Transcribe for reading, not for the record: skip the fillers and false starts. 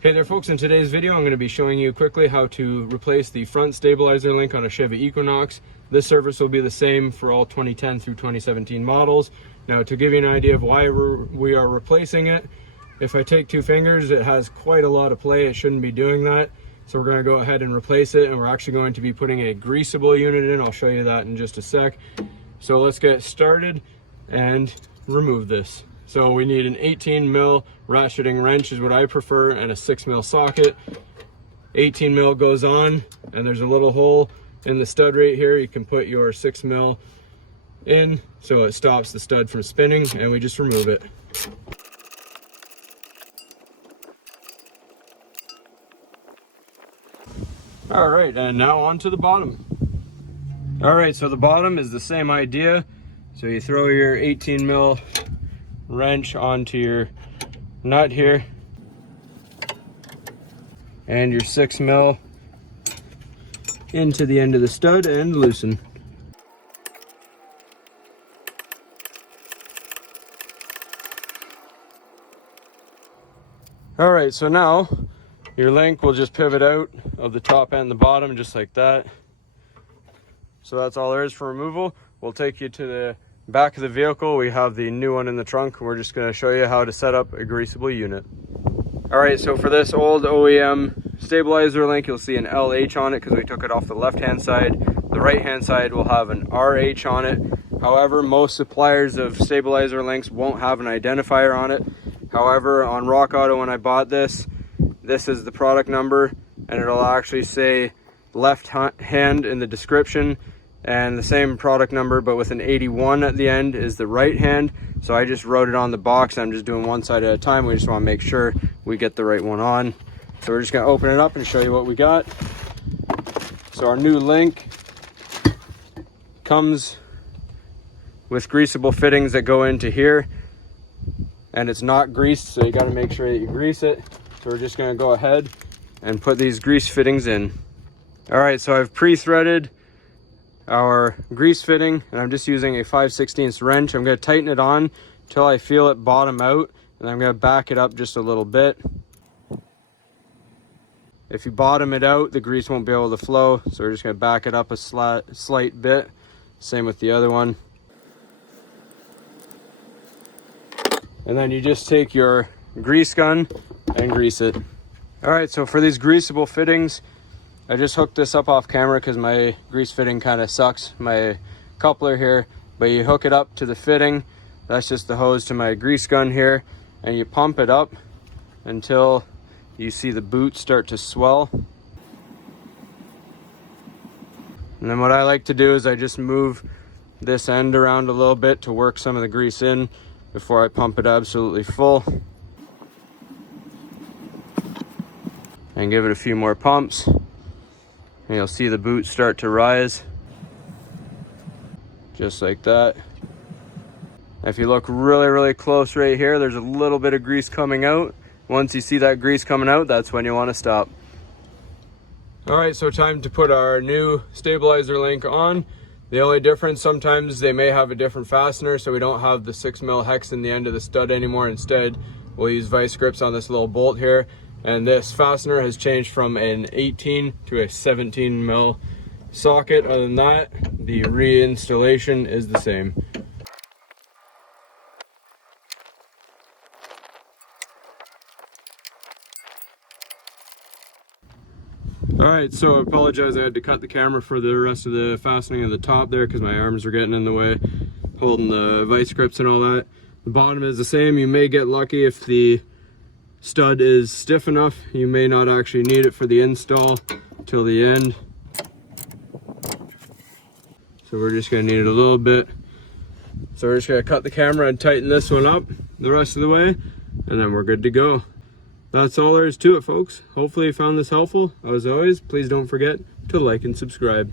Hey there folks, in today's video I'm going to be showing you quickly how to replace the front stabilizer link on a Chevy Equinox. This service will be the same for all 2010 through 2017 models. Now to give you an idea of why we are replacing it, if I take two fingers it has quite a lot of play. It shouldn't be doing that. So we're going to go ahead and replace it, and we're actually going to be putting a Greasable unit in. I'll show you that in just a sec. So let's get started and remove this. So we need an 18 mil ratcheting wrench is what I prefer, and a 6 mil socket. 18 mil goes on, and there's a little hole in the stud right here. You can put your 6 mil in so it stops the stud from spinning, and we just remove it. All right, and now on to the bottom. All right, so the bottom is the same idea. So you throw your 18 mil wrench onto your nut here, and your 6 mil into the end of the stud and loosen. All right, so now your link will just pivot out of the top and the bottom just like that. So that's all there is for removal. We'll take you to the back of the vehicle. We have the new one in the trunk. We're just going to show you how to set up a Greasable unit. All right, so for this old OEM stabilizer link, you'll see an LH on it because we took it off the left hand side. The right hand side will have an RH on it. However, most suppliers of stabilizer links won't have an identifier on it. However, on Rock Auto, when I bought this is the product number, and it'll actually say left hand in the description, and the same product number but with an 81 at the end is the right hand. So I just wrote it on the box. I'm just doing one side at a time. We just want to make sure we get the right one on. So we're just going to open it up and show you what we got. So our new link comes with greasable fittings that go into here, and it's not greased, so you got to make sure that you grease it. So we're just going to go ahead and put these grease fittings in. All right, so I've pre-threaded our grease fitting, and I'm just using a 5/16 wrench. I'm going to tighten it on until I feel it bottom out, and I'm going to back it up just a little bit. If you bottom it out, the grease won't be able to flow, so we're just going to back it up a slight bit. Same with the other one. And then you just take your grease gun and grease it. All right, so for these greasable fittings, I just hooked this up off camera because my grease fitting kind of sucks, my coupler here. But you hook it up to the fitting. That's just the hose to my grease gun here. And you pump it up until you see the boot start to swell. And then what I like to do is I just move this end around a little bit to work some of the grease in before I pump it absolutely full. And give it a few more pumps. And you'll see the boot start to rise, just like that. If you look really close right here, there's a little bit of grease coming out. Once you see that grease coming out, that's when you want to stop. All right, so time to put our new stabilizer link on. The only difference, sometimes they may have a different fastener, so we don't have the 6 mil hex in the end of the stud anymore. Instead, we'll use vice grips on this little bolt here. And this fastener has changed from an 18 to a 17 mil socket. Other than that, the reinstallation is the same. All right, so I apologize, I had to cut the camera for the rest of the fastening of the top there because my arms were getting in the way, holding the vice grips and all that. The bottom is the same. You may get lucky if the stud is stiff enough. You may not actually need it for the install till the end. So we're just going to need it a little bit. So we're just going to cut the camera and tighten this one up the rest of the way, and then we're good to go. That's all there is to it, folks. Hopefully you found this helpful. As always, please don't forget to like and subscribe.